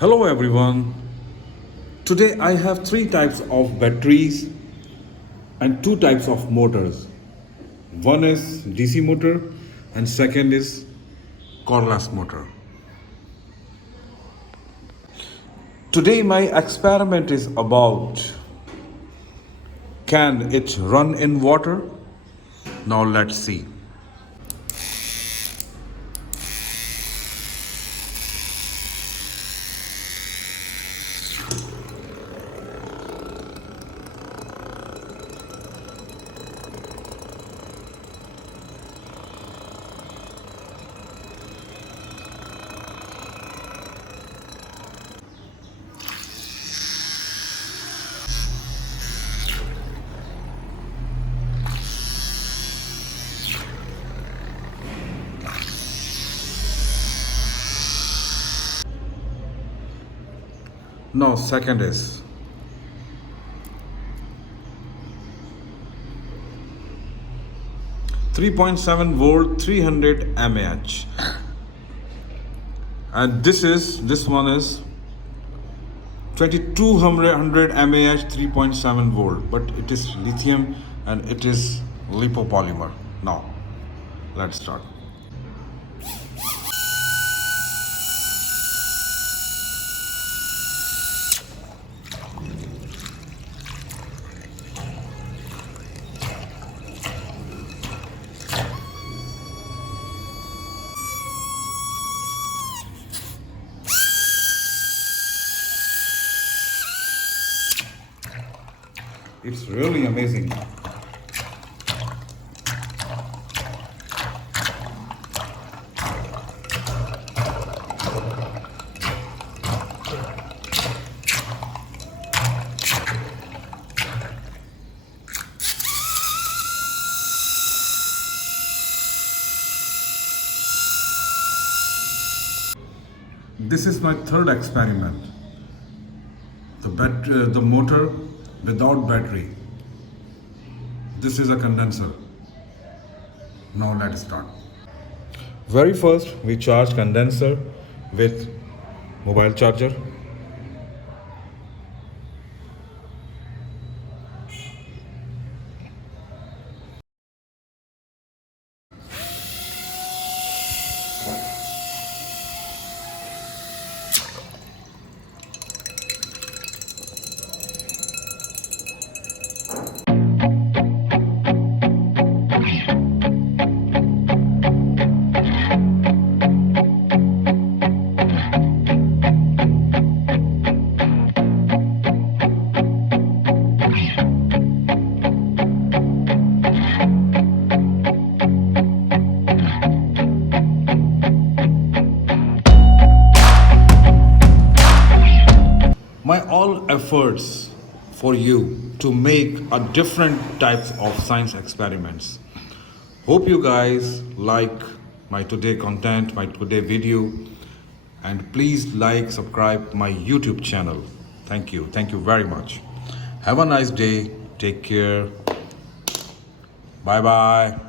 Hello everyone. Today I have three types of batteries and two types of motors. One is DC motor and second is coreless motor. Today my experiment is about, can it run in water? Now let's see. Now second is 3.7 volt 300 mAh, and this one is 2200 mAh 3.7 volt, but it is lithium and it is lipopolymer. Now let's start. It's really amazing. This is my third experiment. The motor without battery. This is a condenser. Now let's start. Very first we charge condenser with mobile charger. My all efforts for you to make a different types of science experiments. Hope you guys like my today content, my today video, and please like, subscribe my YouTube channel. Thank you very much. Have a nice day. Take care. Bye bye.